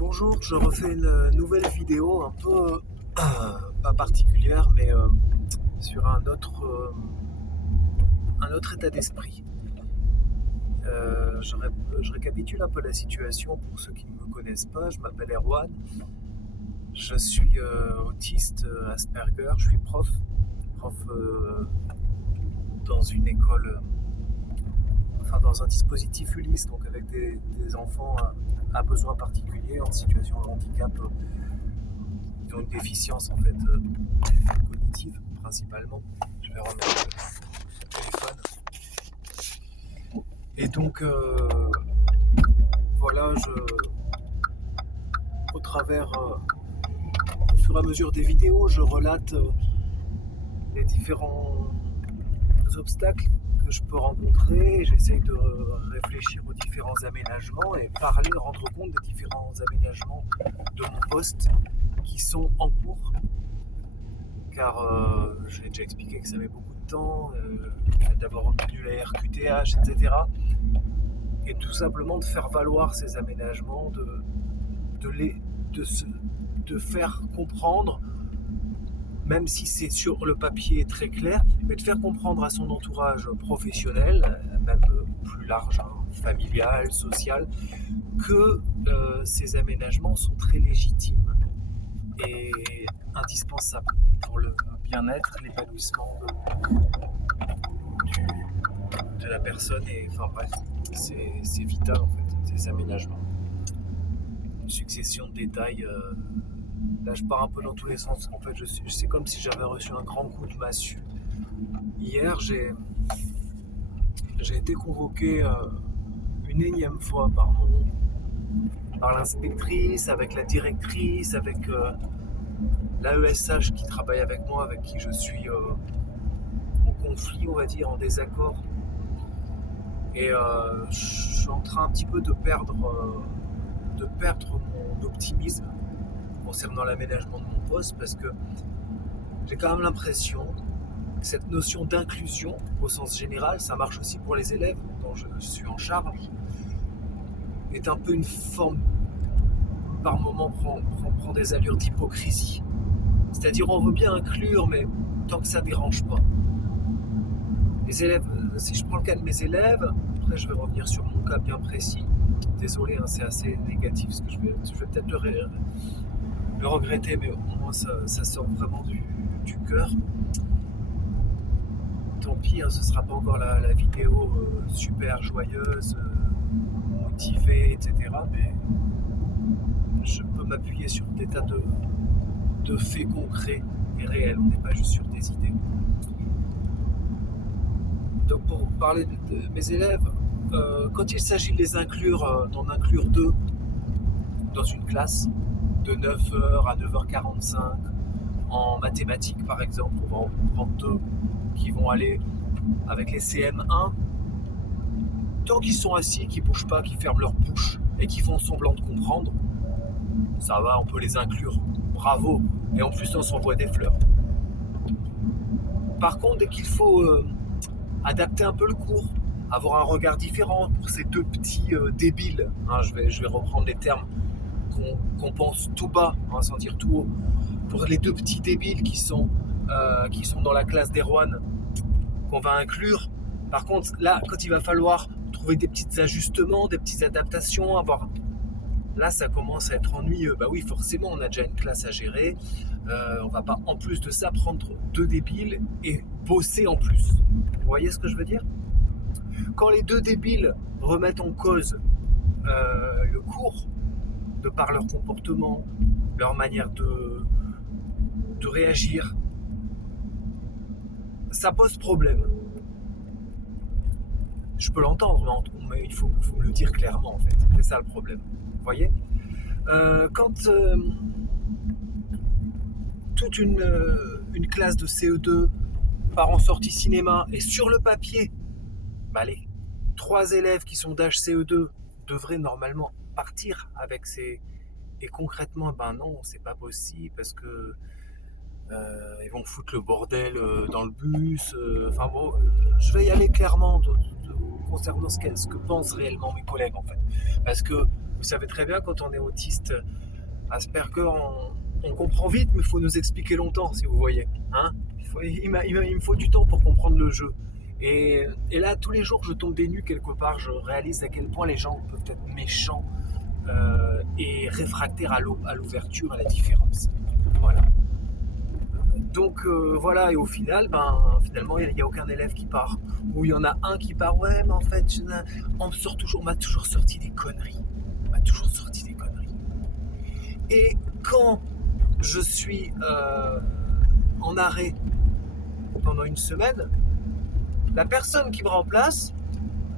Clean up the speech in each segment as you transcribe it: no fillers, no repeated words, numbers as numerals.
Bonjour, je refais une nouvelle vidéo un peu pas particulière, mais sur un autre état d'esprit. Je récapitule un peu la situation pour ceux qui ne me connaissent pas. Je m'appelle Erwan, je suis autiste Asperger, je suis prof dans une école, dans un dispositif Ulysse, donc avec des enfants à besoins particuliers en situation de handicap. Ils ont une déficience en fait cognitive principalement. Je vais remettre le téléphone. Et donc voilà, au travers, au fur et à mesure des vidéos, je relate les différents obstacles que je peux rencontrer. J'essaye de réfléchir aux différents aménagements et rendre compte des différents aménagements de mon poste qui sont en cours. Car je l'ai déjà expliqué que ça met beaucoup de temps, le fait d'avoir obtenu la RQTH, etc. Et tout simplement de faire valoir ces aménagements, de faire comprendre, même si c'est sur le papier très clair, mais de faire comprendre à son entourage professionnel, même plus large, familial, social, que ces aménagements sont très légitimes et indispensables pour le bien-être, l'épanouissement de la personne. Et enfin bref, c'est vital en fait, ces aménagements. Une succession de détails. Là, je pars un peu dans tous les sens. En fait, c'est comme si j'avais reçu un grand coup de massue. Hier, j'ai été convoqué une énième fois par l'inspectrice, avec la directrice, avec l'AESH qui travaille avec moi, avec qui je suis en conflit, on va dire, en désaccord. Et je suis en train un petit peu de perdre mon optimisme concernant l'aménagement de mon poste, parce que j'ai quand même l'impression que cette notion d'inclusion au sens général, ça marche aussi pour les élèves dont je suis en charge, est un peu une forme, par moment prend des allures d'hypocrisie. C'est-à-dire on veut bien inclure, mais tant que ça ne dérange pas. Les élèves, si je prends le cas de mes élèves, après je vais revenir sur mon cas bien précis. Désolé, c'est assez négatif ce que je vais peut-être le regretter, mais au moins ça sort vraiment du cœur. Tant pis, ce sera pas encore la vidéo super joyeuse, motivée, etc. Mais je peux m'appuyer sur des tas de faits concrets et réels. On n'est pas juste sur des idées. Donc pour parler de mes élèves, quand il s'agit de les inclure, d'en inclure 2 dans une classe, de 9h à 9h45, en mathématiques par exemple, on va en prendre 2 qui vont aller avec les CM1, tant qu'ils sont assis, qu'ils ne bougent pas, qu'ils ferment leur bouche et qu'ils font semblant de comprendre, ça va, on peut les inclure, bravo, et en plus on s'envoie des fleurs. Par contre, dès qu'il faut adapter un peu le cours, avoir un regard différent pour ces 2 petits débiles, je vais reprendre les termes qu'on pense tout bas, sans dire tout haut, pour les 2 petits débiles qui sont dans la classe d'Erwan, qu'on va inclure. Par contre, là, quand il va falloir trouver des petits ajustements, des petites adaptations, là, ça commence à être ennuyeux. Bah oui, forcément, on a déjà une classe à gérer. On va pas, en plus de ça, prendre 2 débiles et bosser en plus. Vous voyez ce que je veux dire ? Quand les 2 débiles remettent en cause le cours, de par leur comportement, leur manière de réagir, ça pose problème. Je peux l'entendre, mais il faut me le dire clairement en fait. C'est ça le problème. Vous voyez ? Quand toute une classe de CE2 part en sortie cinéma et sur le papier, les 3 élèves qui sont d'âge CE2 devraient normalement partir avec ces... Et concrètement, non, c'est pas possible parce que ils vont foutre le bordel dans le bus. Je vais y aller clairement, concernant ce que pensent réellement mes collègues en fait. Parce que vous savez très bien, quand on est autiste Asperger, on comprend vite, mais il faut nous expliquer longtemps, si vous voyez. Hein, il me faut du temps pour comprendre le jeu. Et là, tous les jours, je tombe des nues quelque part, je réalise à quel point les gens peuvent être méchants et réfractaires à l'ouverture, à la différence. Voilà. Donc voilà, et au final, finalement, il n'y a aucun élève qui part. Ou il y en a un qui part, ouais, mais en fait, on m'a toujours sorti des conneries. On m'a toujours sorti des conneries. Et quand je suis en arrêt pendant une semaine, la personne qui me remplace,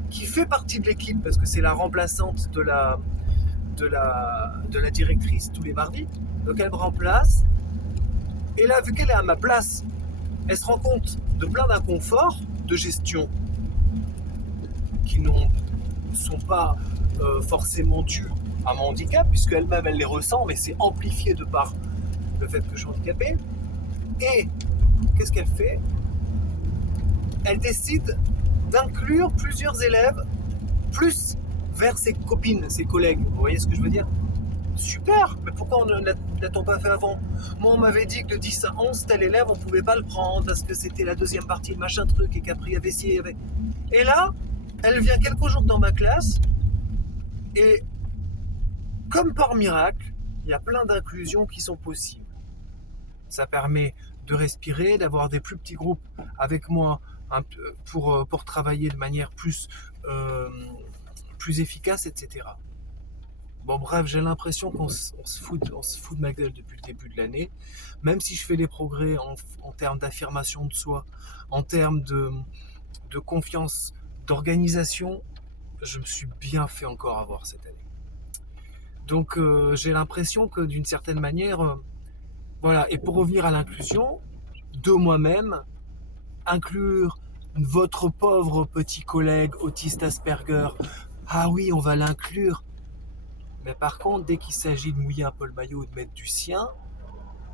qui fait partie de l'équipe, parce que c'est la remplaçante de la directrice tous les mardis, donc elle me remplace, et là, vu qu'elle est à ma place, elle se rend compte de plein d'inconforts de gestion qui ne sont pas forcément dus à mon handicap, puisque elle-même elle les ressent, mais c'est amplifié de par le fait que je suis handicapé. Et qu'est-ce qu'elle fait? Elle décide d'inclure plusieurs élèves plus vers ses copines, ses collègues. Vous voyez ce que je veux dire? Super, mais pourquoi on ne l'a-t-on pas fait avant? Moi, on m'avait dit que de 10 à 11, tel élève, on pouvait pas le prendre parce que c'était la deuxième partie de machin truc et qu'après il y avait ci, il y avait... Et là, elle vient quelques jours dans ma classe et comme par miracle, il y a plein d'inclusions qui sont possibles. Ça permet de respirer, d'avoir des plus petits groupes avec moi pour travailler de manière plus efficace, etc. Bon bref, j'ai l'impression qu'on se fout de ma gueule depuis le début de l'année. Même si je fais des progrès en termes d'affirmation de soi, en termes de confiance, d'organisation, je me suis bien fait encore avoir cette année. Donc j'ai l'impression que d'une certaine manière, voilà. Et pour revenir à l'inclusion, de moi-même, inclure votre pauvre petit collègue autiste Asperger, ah oui, on va l'inclure. Mais par contre, dès qu'il s'agit de mouiller un peu le maillot ou de mettre du sien,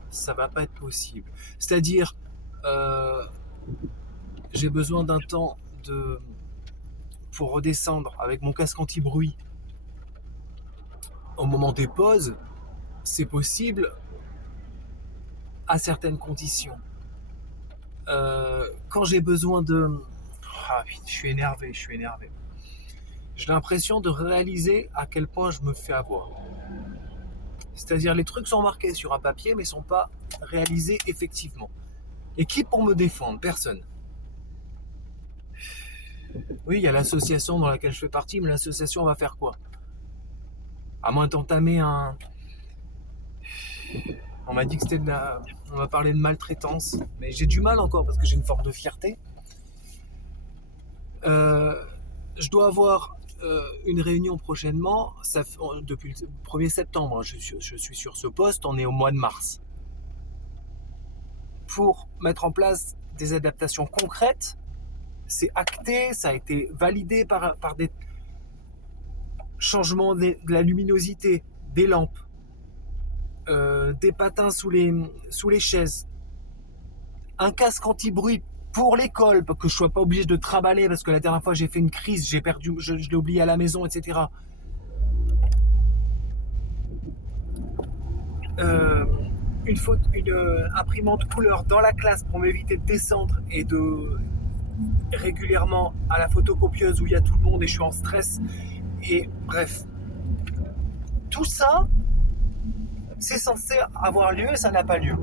ça va pas être possible. C'est-à-dire, j'ai besoin d'un temps pour redescendre avec mon casque anti-bruit. Au moment des pauses, c'est possible à certaines conditions. Quand j'ai besoin de... Ah, je suis énervé. J'ai l'impression de réaliser à quel point je me fais avoir. C'est-à-dire les trucs sont marqués sur un papier mais sont pas réalisés effectivement. Et qui pour me défendre? Personne. Oui, il y a l'association dans laquelle je fais partie, mais l'association va faire quoi? À moins d'entamer un... On m'a dit que c'était on m'a parlé de maltraitance, mais j'ai du mal encore parce que j'ai une forme de fierté. Je dois avoir une réunion prochainement, depuis le 1er septembre, je suis sur ce poste, on est au mois de mars. Pour mettre en place des adaptations concrètes, c'est acté, ça a été validé par des changements de la luminosité, des lampes, des patins sous les chaises, un casque anti-bruit pour l'école, pour que je sois pas obligé de trimballer, parce que la dernière fois j'ai fait une crise, je l'ai oublié à la maison, etc. Une imprimante couleur dans la classe pour m'éviter de descendre et de régulièrement à la photocopieuse où il y a tout le monde et je suis en stress. Et bref, tout ça, c'est censé avoir lieu et ça n'a pas lieu.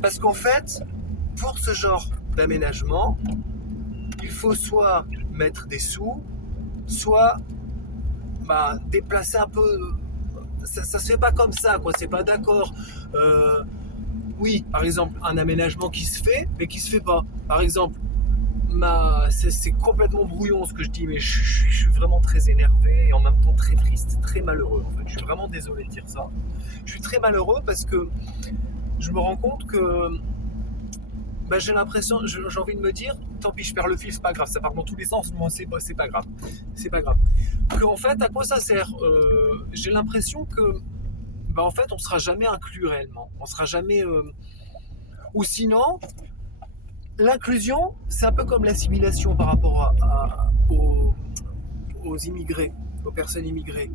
Parce qu'en fait, pour ce genre d'aménagement, il faut soit mettre des sous, soit déplacer un peu. Ça se fait pas comme ça, quoi. C'est pas d'accord. Oui, par exemple, un aménagement qui se fait, mais qui se fait pas. Par exemple, c'est complètement brouillon ce que je dis, mais je suis vraiment très énervé et en même temps très triste, très malheureux. En fait, je suis vraiment désolé de dire ça. Je suis très malheureux parce que je me rends compte que j'ai l'impression, j'ai envie de me dire, tant pis, je perds le fil, c'est pas grave, ça part dans tous les sens, moi c'est pas grave, que en fait, à quoi ça sert? J'ai l'impression que, en fait, on sera jamais inclus réellement, on sera jamais, ou sinon, L'inclusion, c'est un peu comme l'assimilation par rapport aux immigrés, aux personnes immigrées.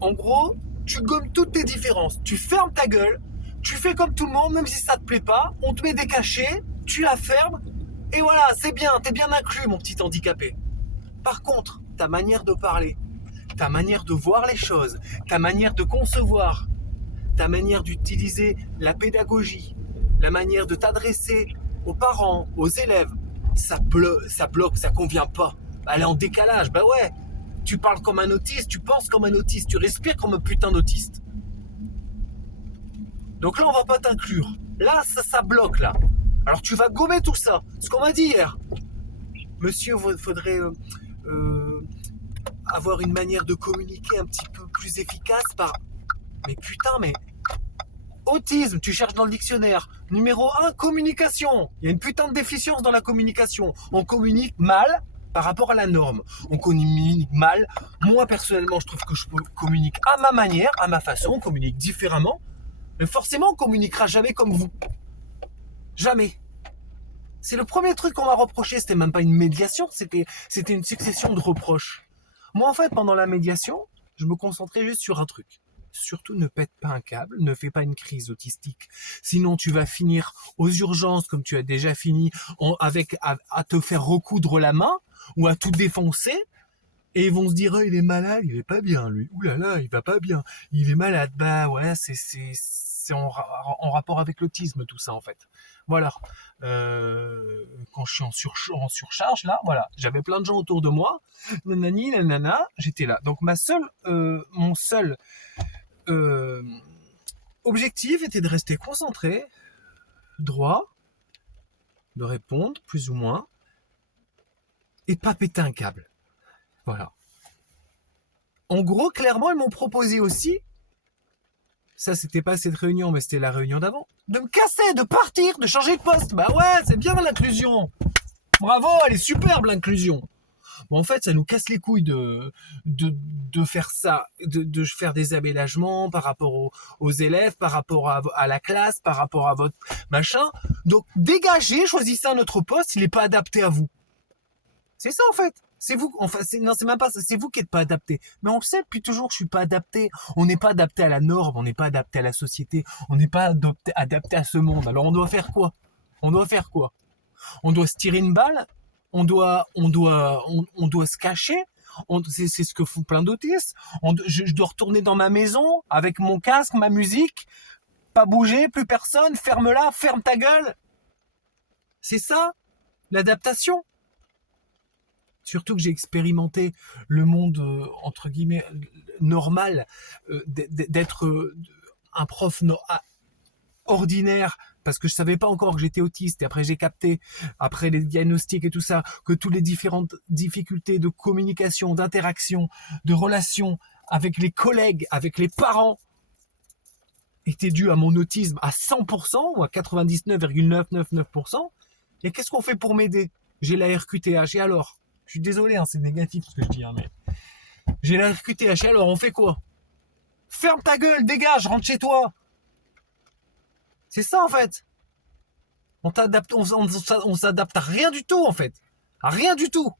En gros, tu gommes toutes tes différences, tu fermes ta gueule, tu fais comme tout le monde, même si ça te plaît pas, on te met des cachets, tu la fermes, et voilà, c'est bien, t'es bien inclus, mon petit handicapé. Par contre, ta manière de parler, ta manière de voir les choses, ta manière de concevoir, ta manière d'utiliser la pédagogie, la manière de t'adresser aux parents, aux élèves, ça bloque, ça convient pas. Elle est en décalage, bah ouais. Tu parles comme un autiste, tu penses comme un autiste, tu respires comme un putain d'autiste. Donc là, on va pas t'inclure. Là, ça bloque, là. Alors tu vas gommer tout ça. Ce qu'on m'a dit hier. Monsieur, il faudrait avoir une manière de communiquer un petit peu plus efficace par... Mais putain, mais... Autisme, tu cherches dans le dictionnaire. Numéro 1, communication. Il y a une putain de déficience dans la communication. On communique mal par rapport à la norme. On communique mal. Moi, personnellement, je trouve que je communique à ma manière, à ma façon. On communique différemment. Mais forcément, on communiquera jamais comme vous. Jamais. C'est le premier truc qu'on m'a reproché. C'était même pas une médiation, c'était une succession de reproches. Moi, en fait, pendant la médiation, je me concentrais juste sur un truc. Surtout, ne pète pas un câble, ne fais pas une crise autistique. Sinon, tu vas finir aux urgences, comme tu as déjà fini, à te faire recoudre la main ou à tout défoncer. Et ils vont se dire, oh, il est malade, il est pas bien, lui. Ouh là là, il va pas bien. Il est malade. Bah ouais, c'est en rapport avec l'autisme, tout ça, en fait. Voilà. Quand je suis en surcharge, là, voilà. J'avais plein de gens autour de moi. Nanani, nanana, j'étais là. Donc, mon seul objectif était de rester concentré, droit, de répondre, plus ou moins, et pas péter un câble. Voilà. En gros, clairement, ils m'ont proposé aussi, ça c'était pas cette réunion, mais c'était la réunion d'avant, de me casser, de partir, de changer de poste. Bah ouais, c'est bien l'inclusion. Bravo, elle est superbe l'inclusion. Bon, en fait, ça nous casse les couilles de faire ça, de faire des aménagements par rapport aux élèves, par rapport à la classe, par rapport à votre machin. Donc, dégagez, choisissez un autre poste, il n'est pas adapté à vous. C'est ça, en fait. C'est vous, enfin, non, c'est même pas ça, c'est vous qui n'êtes pas adapté. Mais on le sait depuis toujours, je suis pas adapté. On n'est pas adapté à la norme, on n'est pas adapté à la société, on n'est pas adapté à ce monde. Alors, on doit faire quoi? On doit se tirer une balle? On doit se cacher. C'est ce que font plein d'autistes. Je dois retourner dans ma maison avec mon casque, ma musique, pas bouger, plus personne, ferme-la, ferme ta gueule. C'est ça, l'adaptation. Surtout que j'ai expérimenté le monde, entre guillemets, normal, d'être un prof ordinaire, parce que je savais pas encore que j'étais autiste, et après j'ai capté, après les diagnostics et tout ça, que toutes les différentes difficultés de communication, d'interaction, de relation avec les collègues, avec les parents, étaient dues à mon autisme à 100% ou à 99,999%. Et qu'est-ce qu'on fait pour m'aider? J'ai la RQTH, et alors? Je suis désolé, hein, c'est négatif ce que je dis, hein, mais j'ai la RQTH, et alors on fait quoi? Ferme ta gueule, dégage, rentre chez toi. C'est ça en fait. On s'adapte à rien du tout en fait. À rien du tout.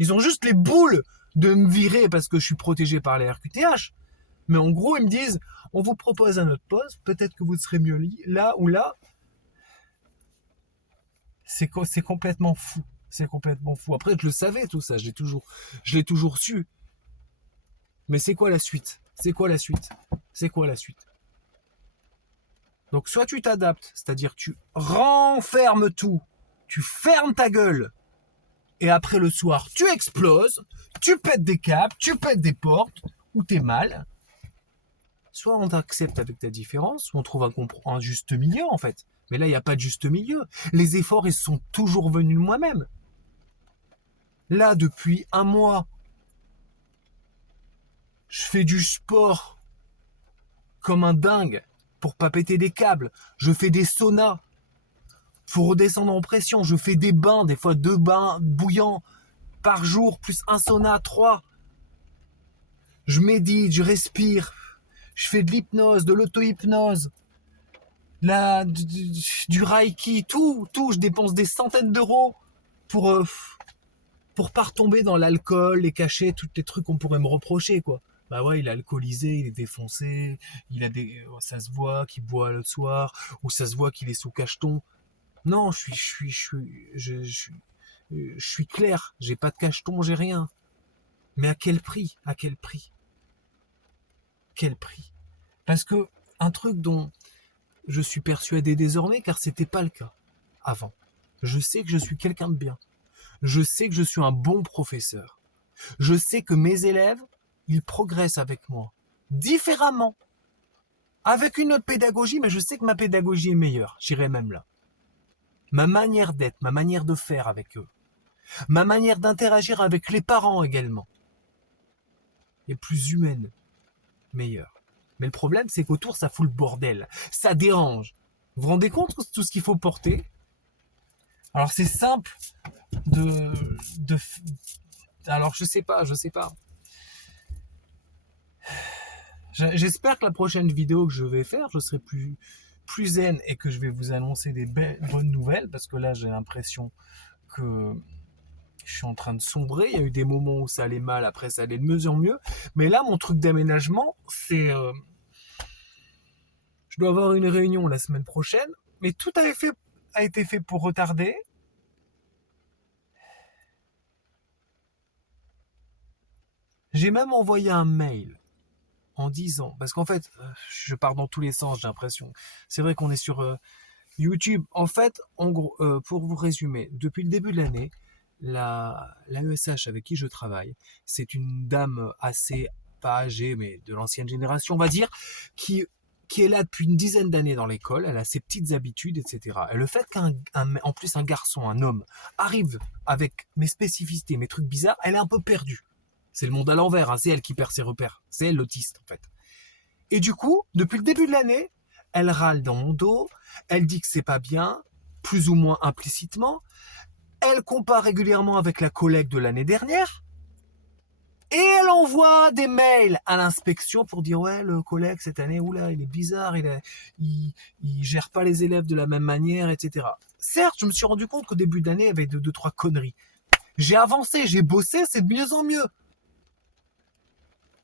Ils ont juste les boules de me virer parce que je suis protégé par les RQTH. Mais en gros, ils me disent, on vous propose un autre poste, peut-être que vous serez mieux là ou là. C'est complètement fou. C'est complètement fou. Après, je le savais tout ça, je l'ai toujours su. Mais c'est quoi la suite? Donc soit tu t'adaptes, c'est-à-dire tu renfermes tout, tu fermes ta gueule, et après le soir, tu exploses, tu pètes des câbles, tu pètes des portes, ou t'es mal. Soit on t'accepte avec ta différence, soit on trouve un juste milieu en fait. Mais là, il n'y a pas de juste milieu. Les efforts, ils sont toujours venus de moi-même. Là, depuis un mois, je fais du sport comme un dingue pour pas péter des câbles. Je fais des saunas pour redescendre en pression. Je fais des bains, des fois 2 bains bouillants par jour, plus un sauna, 3. Je médite, je respire. Je fais de l'hypnose, de l'auto-hypnose. du Reiki, tout, je dépense des centaines d'euros pour pas retomber dans l'alcool, les cachets, tous les trucs qu'on pourrait me reprocher, quoi. Bah ouais, il est alcoolisé, il est défoncé, ça se voit qu'il boit le soir, ou ça se voit qu'il est sous cacheton. Non, je suis clair, j'ai pas de cacheton, j'ai rien. Mais à quel prix? À quel prix? Quel prix? Parce que un truc dont je suis persuadé désormais, car c'était pas le cas avant. Je sais que je suis quelqu'un de bien. Je sais que je suis un bon professeur. Je sais que mes élèves, ils progressent avec moi. Différemment. Avec une autre pédagogie, mais je sais que ma pédagogie est meilleure. J'irai même là. Ma manière d'être, ma manière de faire avec eux. Ma manière d'interagir avec les parents également. Est plus humaine. Meilleure. Mais le problème, c'est qu'autour, ça fout le bordel. Ça dérange. Vous vous rendez compte de tout ce qu'il faut porter? Alors, c'est simple alors, je sais pas. J'espère que la prochaine vidéo que je vais faire, je serai plus zen et que je vais vous annoncer des bonnes nouvelles, parce que là, j'ai l'impression que je suis en train de sombrer. Il y a eu des moments où ça allait mal, après ça allait de mieux en mieux. Mais là, mon truc d'aménagement, c'est... je dois avoir une réunion la semaine prochaine, mais tout a été fait pour retarder. J'ai même envoyé un mail en disant, parce qu'en fait, je pars dans tous les sens, j'ai l'impression. C'est vrai qu'on est sur YouTube. En fait, en gros, pour vous résumer, depuis le début de l'année, l'AESH avec qui je travaille, c'est une dame assez, pas âgée, mais de l'ancienne génération, on va dire, qui est là depuis une dizaine d'années dans l'école, elle a ses petites habitudes, etc. Et le fait en plus un garçon, un homme, arrive avec mes spécificités, mes trucs bizarres, elle est un peu perdue. C'est le monde à l'envers, hein, c'est elle qui perd ses repères. C'est elle l'autiste, en fait. Et du coup, depuis le début de l'année, elle râle dans mon dos, elle dit que c'est pas bien, plus ou moins implicitement. Elle compare régulièrement avec la collègue de l'année dernière. Et elle envoie des mails à l'inspection pour dire ouais, le collègue cette année, oula, il est bizarre, il gère pas les élèves de la même manière, etc. Certes, je me suis rendu compte qu'au début d'année, il y avait 2-3 conneries. J'ai avancé, j'ai bossé, c'est de mieux en mieux.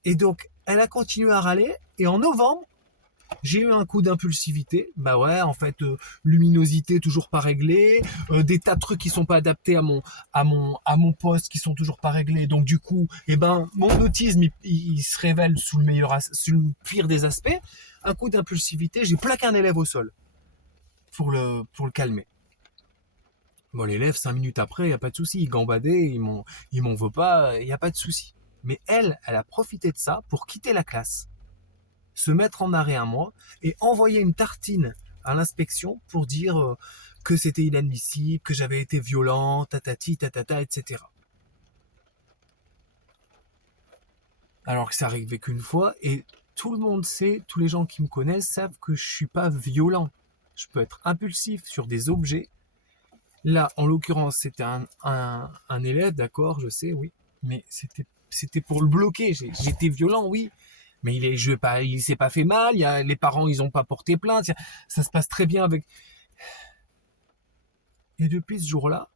Et donc, elle a continué à râler, et en novembre, j'ai eu un coup d'impulsivité. Bah ouais, en fait, luminosité toujours pas réglée, des tas de trucs qui sont pas adaptés à mon poste qui sont toujours pas réglés. Donc du coup, mon autisme il se révèle sous le pire des aspects. Un coup d'impulsivité, j'ai plaqué un élève au sol pour le calmer. Bon, l'élève 5 minutes après, il y a pas de souci, il gambadait, il m'en veut pas, il y a pas de souci. Mais elle a profité de ça pour quitter la classe, se mettre en arrêt un mois et envoyer une tartine à l'inspection pour dire que c'était inadmissible, que j'avais été violent, tatati, tatata, etc. Alors que ça arrivait qu'une fois, et tout le monde sait, tous les gens qui me connaissent savent que je suis pas violent. Je peux être impulsif sur des objets. Là, en l'occurrence, c'était un élève, d'accord, je sais, oui, mais c'était pour le bloquer. J'étais violent, oui, mais il s'est pas fait mal. Les parents, ils ont pas porté plainte. Ça se passe très bien avec. Et depuis ce jour-là,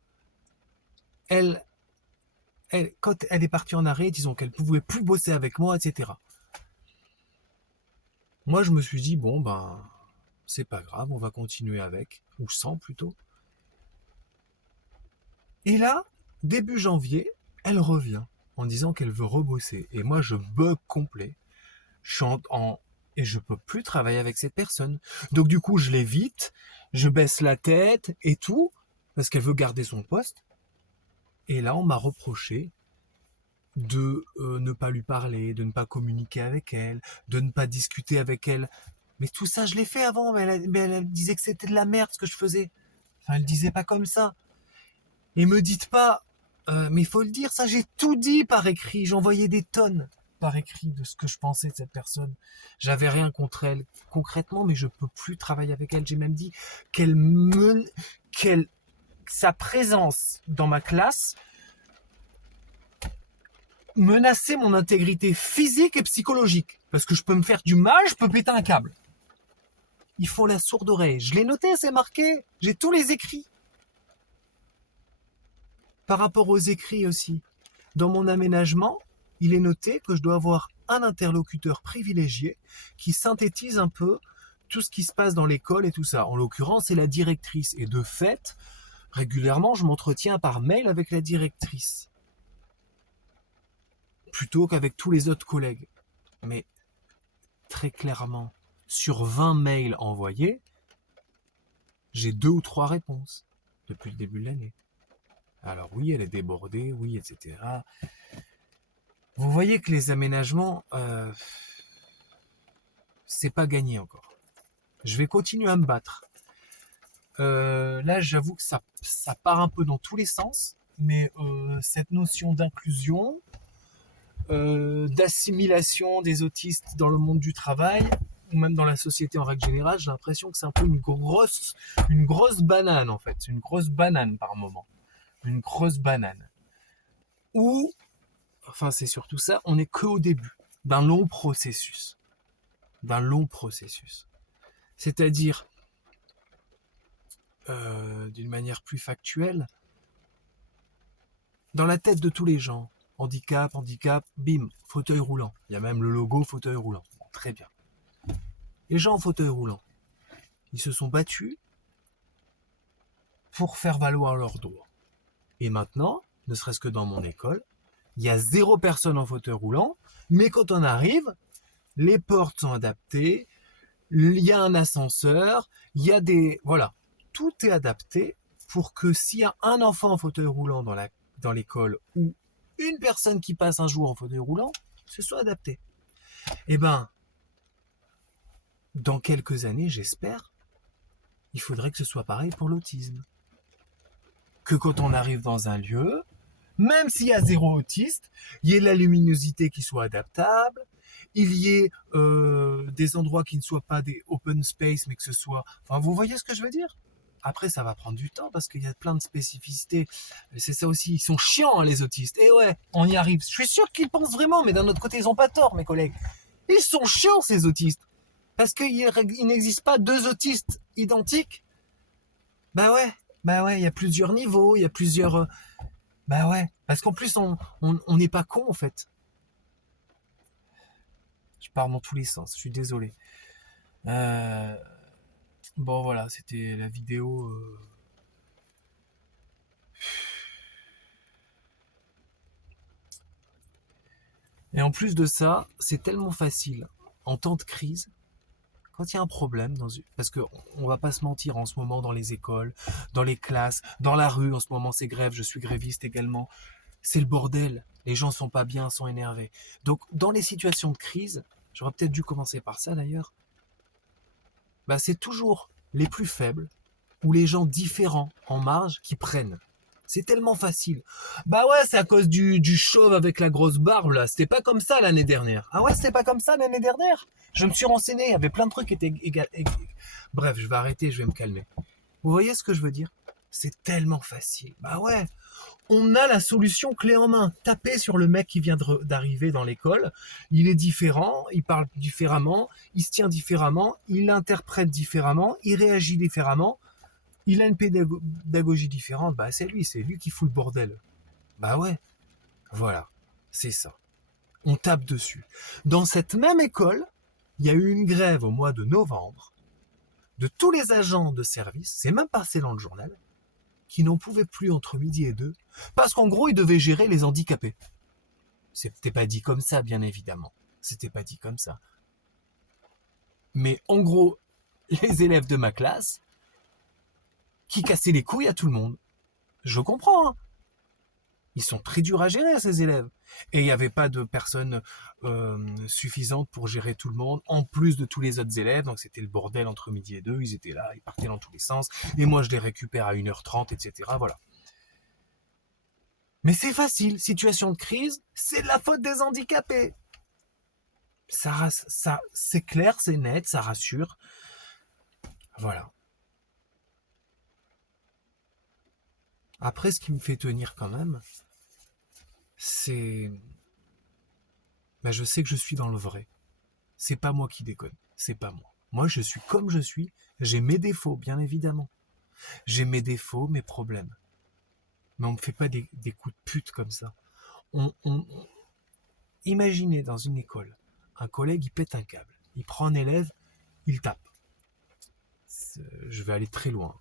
quand elle est partie en arrêt, disons qu'elle pouvait plus bosser avec moi, etc. Moi, je me suis dit bon c'est pas grave, on va continuer avec, ou sans plutôt. Et là, début janvier, elle revient en disant qu'elle veut rebosser. Et moi, je bug complet. Et je peux plus travailler avec cette personne. Donc du coup, je l'évite, je baisse la tête et tout, parce qu'elle veut garder son poste. Et là, on m'a reproché de ne pas lui parler, de ne pas communiquer avec elle, de ne pas discuter avec elle. Mais tout ça, je l'ai fait avant, mais elle disait que c'était de la merde ce que je faisais. Enfin, elle disait pas comme ça. Et me dites pas, mais il faut le dire, ça j'ai tout dit par écrit, j'envoyais des tonnes par écrit de ce que je pensais de cette personne. J'avais rien contre elle concrètement, mais je peux plus travailler avec elle. J'ai même dit sa présence dans ma classe menaçait mon intégrité physique et psychologique. Parce que je peux me faire du mal, je peux péter un câble. ils font la sourde oreille. Je l'ai noté, c'est marqué. J'ai tous les écrits. Par rapport aux écrits aussi. Dans mon aménagement, il est noté que je dois avoir un interlocuteur privilégié qui synthétise un peu tout ce qui se passe dans l'école et tout ça. En l'occurrence, c'est la directrice. Et de fait, régulièrement, je m'entretiens par mail avec la directrice. Plutôt qu'avec tous les autres collègues. Mais très clairement, sur 20 mails envoyés, j'ai 2 ou 3 réponses depuis le début de l'année. Alors oui, elle est débordée, oui, etc. Vous voyez que les aménagements, c'est pas gagné encore. Je vais continuer à me battre. Là, j'avoue que ça part un peu dans tous les sens, mais cette notion d'inclusion, d'assimilation des autistes dans le monde du travail, ou même dans la société en règle générale, j'ai l'impression que c'est un peu une grosse banane en fait, une grosse banane par moment. Une grosse banane. Ou, enfin c'est surtout ça, on n'est qu'au début d'un long processus. C'est-à-dire, d'une manière plus factuelle, dans la tête de tous les gens, handicap, bim, fauteuil roulant. Il y a même le logo fauteuil roulant. Bon, très bien. Les gens en fauteuil roulant, ils se sont battus pour faire valoir leurs droits. Et maintenant, ne serait-ce que dans mon école, il y a 0 personne en fauteuil roulant, mais quand on arrive, les portes sont adaptées, il y a un ascenseur, il y a des... Voilà, tout est adapté pour que s'il y a un enfant en fauteuil roulant dans l'école ou une personne qui passe un jour en fauteuil roulant, ce soit adapté. Eh ben, dans quelques années, j'espère, il faudrait que ce soit pareil pour l'autisme. Que quand on arrive dans un lieu, même s'il y a 0 autiste, il y ait la luminosité qui soit adaptable, il y ait des endroits qui ne soient pas des open space, mais que ce soit... Enfin, vous voyez ce que je veux dire ? Après, ça va prendre du temps parce qu'il y a plein de spécificités. C'est ça aussi, ils sont chiants, hein, les autistes. Et ouais, on y arrive. Je suis sûr qu'ils pensent vraiment, mais d'un autre côté, ils n'ont pas tort, mes collègues. Ils sont chiants, ces autistes. Parce qu'il n'existe pas 2 autistes identiques. Bah ouais, il y a plusieurs niveaux, il y a plusieurs... Bah ouais, parce qu'en plus, on n'est pas con, en fait. Je pars dans tous les sens, je suis désolé. Bon, voilà, c'était la vidéo... Et en plus de ça, c'est tellement facile, en temps de crise, quand il y a un problème, parce qu'on va pas se mentir en ce moment dans les écoles, dans les classes, dans la rue, en ce moment c'est grève, je suis gréviste également, c'est le bordel, les gens sont pas bien, sont énervés. Donc dans les situations de crise, j'aurais peut-être dû commencer par ça d'ailleurs, bah, c'est toujours les plus faibles ou les gens différents en marge qui prennent. C'est tellement facile. Bah ouais, c'est à cause du chauve avec la grosse barbe là. C'était pas comme ça l'année dernière. Ah ouais, c'était pas comme ça l'année dernière. Je me suis renseigné, il y avait plein de trucs qui étaient Bref, je vais arrêter, je vais me calmer. Vous voyez ce que je veux dire ? C'est tellement facile. Bah ouais, on a la solution clé en main. Tapez sur le mec qui vient d'arriver dans l'école. Il est différent, il parle différemment, il se tient différemment, il interprète différemment, il réagit différemment. Il a une pédagogie différente, bah c'est lui qui fout le bordel. Bah ouais, voilà, c'est ça. On tape dessus. Dans cette même école, il y a eu une grève au mois de novembre de tous les agents de service, c'est même passé dans le journal, qui n'en pouvaient plus entre midi et 2, parce qu'en gros, ils devaient gérer les handicapés. C'était pas dit comme ça, bien évidemment. C'était pas dit comme ça. Mais en gros, les élèves de ma classe, qui cassaient les couilles à tout le monde. Je comprends, hein. Ils sont très durs à gérer, ces élèves. Et il n'y avait pas de personnes suffisantes pour gérer tout le monde, en plus de tous les autres élèves. Donc c'était le bordel entre midi et 2. Ils étaient là, ils partaient dans tous les sens. Et moi, je les récupère à 1h30, etc. Voilà. Mais c'est facile. Situation de crise, c'est de la faute des handicapés. Ça, c'est clair, c'est net, ça rassure. Voilà. Après, ce qui me fait tenir quand même, c'est... Ben, je sais que je suis dans le vrai. C'est pas moi qui déconne. C'est pas moi. Moi, je suis comme je suis. J'ai mes défauts, bien évidemment. J'ai mes défauts, mes problèmes. Mais on me fait pas des coups de pute comme ça. Imaginez dans une école, un collègue, il pète un câble. Il prend un élève, il tape. Je vais aller très loin.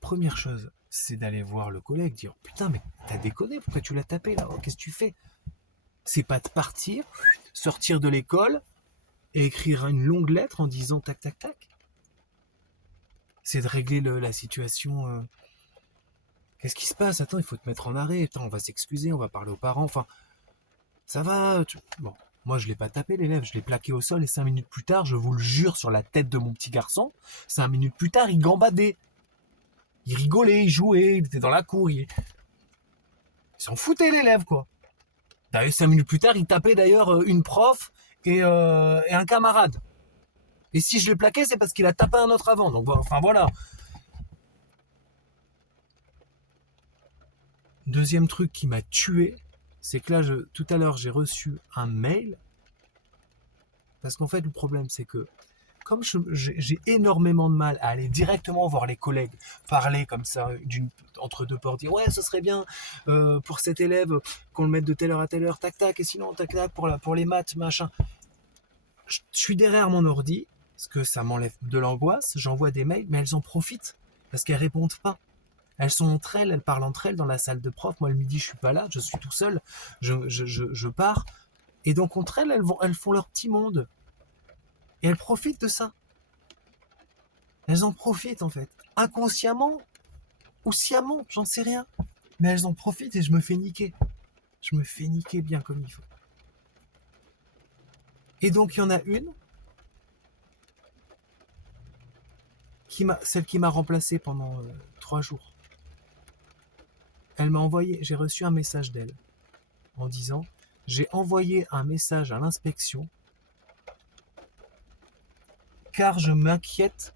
Première chose, c'est d'aller voir le collègue, dire putain, mais t'as déconné, pourquoi tu l'as tapé là? Qu'est-ce que tu fais? C'est pas de partir, sortir de l'école et écrire une longue lettre en disant tac tac tac. C'est de régler la situation. Qu'est-ce qui se passe? Attends, il faut te mettre en arrêt. Attends, on va s'excuser, on va parler aux parents. Enfin, ça va. Bon, moi je l'ai pas tapé l'élève, je l'ai plaqué au sol et 5 minutes plus tard, je vous le jure sur la tête de mon petit garçon, 5 minutes plus tard, il gambadait. Il rigolait, il jouait, il était dans la cour, il s'en foutait l'élève quoi. D'ailleurs, 5 minutes plus tard, il tapait d'ailleurs une prof et un camarade. Et si je l'ai plaqué, c'est parce qu'il a tapé un autre avant. Donc, enfin voilà. Deuxième truc qui m'a tué, c'est que là, tout à l'heure, j'ai reçu un mail. Parce qu'en fait, le problème, c'est que comme j'ai énormément de mal à aller directement voir les collègues, parler comme ça, entre deux portes, dire ouais, ce serait bien pour cet élève qu'on le mette de telle heure à telle heure, tac tac, et sinon tac tac pour les maths, machin. Je suis derrière mon ordi, parce que ça m'enlève de l'angoisse, j'envoie des mails, mais elles en profitent, parce qu'elles répondent pas. Elles sont entre elles parlent entre elles dans la salle de prof. Moi, le midi, je suis pas là, je suis tout seul, je pars. Et donc, entre elles, elles font leur petit monde. Et elles profitent de ça. Elles en profitent, en fait. Inconsciemment ou sciemment, j'en sais rien. Mais elles en profitent et je me fais niquer. Je me fais niquer bien comme il faut. Et donc, il y en a une, celle qui m'a remplacé pendant 3 jours. Elle m'a envoyé, j'ai reçu un message d'elle en disant « J'ai envoyé un message à l'inspection car je m'inquiète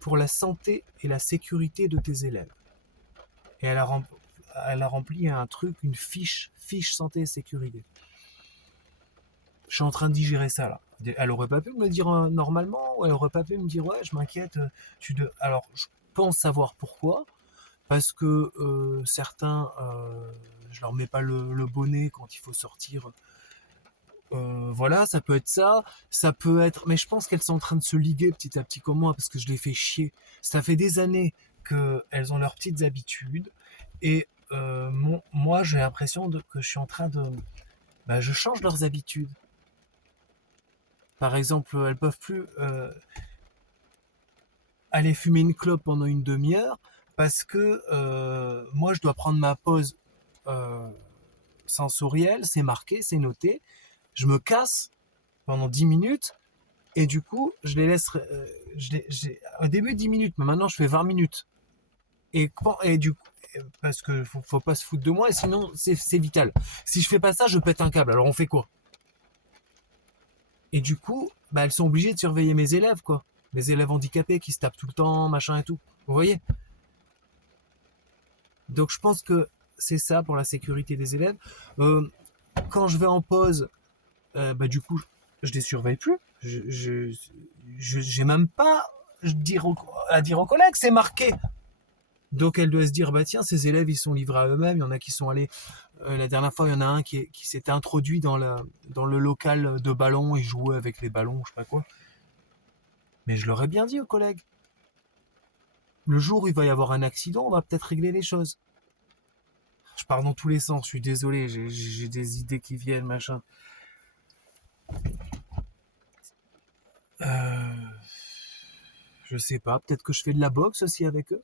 pour la santé et la sécurité de tes élèves. » Et elle a rempli un truc, une fiche santé et sécurité. Je suis en train de digérer ça là. Elle aurait pas pu me le dire normalement, ou elle aurait pas pu me dire ouais, je m'inquiète. Alors, je pense savoir pourquoi. Parce que certains, je leur mets pas le bonnet quand il faut sortir. Voilà, ça peut être ça peut être. Mais je pense qu'elles sont en train de se liguer petit à petit comme moi, parce que je les fais chier. Ça fait des années qu'elles ont leurs petites habitudes, et moi j'ai l'impression que je suis en train de. Je change leurs habitudes. Par exemple, elles peuvent plus aller fumer une clope pendant une demi-heure, parce que moi je dois prendre ma pause sensorielle, c'est marqué, c'est noté, je me casse pendant 10 minutes, et du coup je les laisse, au début 10 minutes, mais maintenant je fais 20 minutes, et du coup, parce que faut pas se foutre de moi, et sinon c'est vital. Si je fais pas ça, je pète un câble, alors on fait quoi? Et du coup, elles sont obligées de surveiller mes élèves, quoi. Les élèves handicapés qui se tapent tout le temps, machin et tout. Vous voyez? Donc je pense que c'est ça pour la sécurité des élèves. Quand je vais en pause, du coup, je les surveille plus. J'ai même pas à dire aux collègues, c'est marqué. Donc elle doit se dire, tiens, ces élèves, ils sont livrés à eux-mêmes. Il y en a qui sont allés... la dernière fois, il y en a un qui s'était introduit dans le local de ballon et jouait avec les ballons, je sais pas quoi. Mais je leur ai bien dit aux collègues. Le jour où il va y avoir un accident, on va peut-être régler les choses. Je pars dans tous les sens, je suis désolé, j'ai des idées qui viennent, machin. Je sais pas, peut-être que je fais de la boxe aussi avec eux.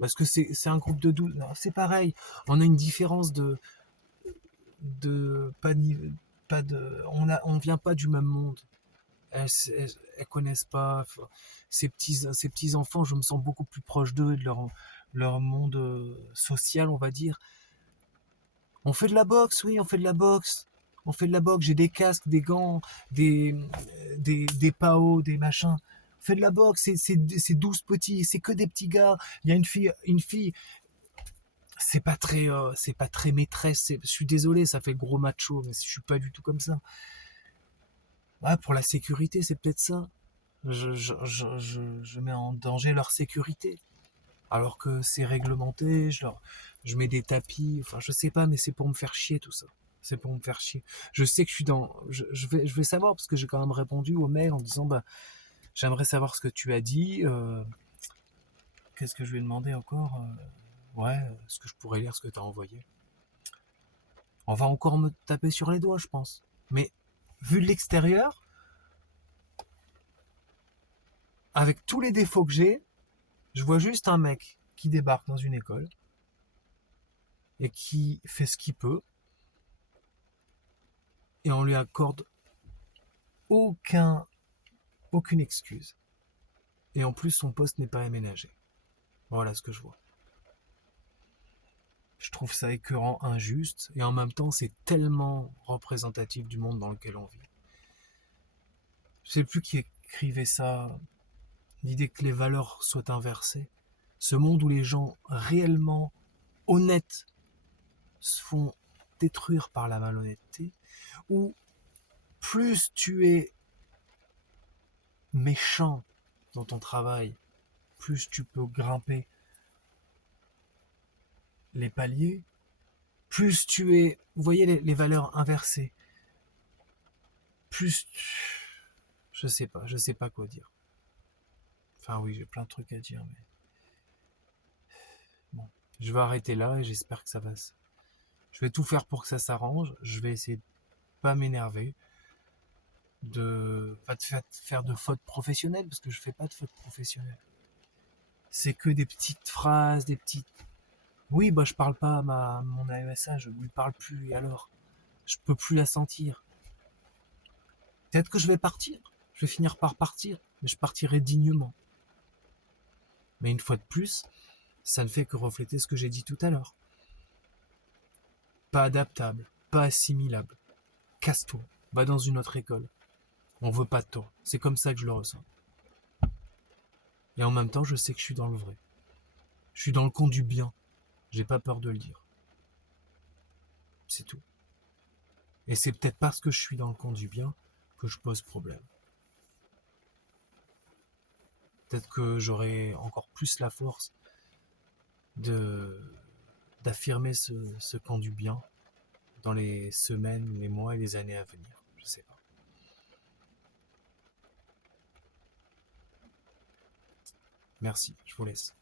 Parce que c'est un groupe de 12. Non, c'est pareil, on a une différence on vient pas du même monde. Elles connaissent pas ces petits enfants, je me sens beaucoup plus proche d'eux et de leur monde social, on va dire. On fait de la boxe, oui, on fait de la boxe. On fait de la boxe, j'ai des casques, des gants, des PAO, des machins. On fait de la boxe, c'est 12 petits, c'est que des petits gars. Il y a une fille, c'est pas très maîtresse. Je suis désolé, ça fait le gros macho, mais je suis pas du tout comme ça. Ouais, pour la sécurité, c'est peut-être ça. Je mets en danger leur sécurité. Alors que c'est réglementé, je mets des tapis, enfin je sais pas, mais c'est pour me faire chier tout ça. C'est pour me faire chier. Je sais que je suis dans. Je vais savoir parce que j'ai quand même répondu au mail en disant bah j'aimerais savoir ce que tu as dit. Qu'est-ce que je vais demander encore Ouais, est-ce que je pourrais lire ce que tu as envoyé? On va encore me taper sur les doigts, je pense. Mais vu de l'extérieur, avec tous les défauts que j'ai, je vois juste un mec qui débarque dans une école et qui fait ce qu'il peut et on lui accorde aucun, aucune excuse. Et en plus, son poste n'est pas aménagé. Voilà ce que je vois. Je trouve ça écœurant, injuste, et en même temps, c'est tellement représentatif du monde dans lequel on vit. Je sais plus qui écrivait ça, l'idée que les valeurs soient inversées. Ce monde où les gens réellement honnêtes se font détruire par la malhonnêteté, où plus tu es méchant dans ton travail, plus tu peux grimper les paliers, plus tu es, vous voyez les valeurs inversées, plus je sais pas quoi dire. Enfin oui, j'ai plein de trucs à dire, mais bon, je vais arrêter là et j'espère que ça va. Je vais tout faire pour que ça s'arrange. Je vais essayer de pas m'énerver, de pas de faire de fautes professionnelles parce que je fais pas de fautes professionnelles. C'est que des petites phrases, des petites. Oui, bah je parle pas à mon AESA, je lui parle plus et alors, je peux plus la sentir. Peut-être que je vais partir. Je vais finir par partir, mais je partirai dignement. Mais une fois de plus, ça ne fait que refléter ce que j'ai dit tout à l'heure. Pas adaptable, pas assimilable. Casse-toi, va dans une autre école. On veut pas de toi. C'est comme ça que je le ressens. Et en même temps, je sais que je suis dans le vrai. Je suis dans le camp du bien. J'ai pas peur de le dire. C'est tout. Et c'est peut-être parce que je suis dans le camp du bien que je pose problème. Peut-être que j'aurai encore plus la force de d'affirmer ce camp du bien dans les semaines, les mois et les années à venir. Je sais pas. Merci, je vous laisse.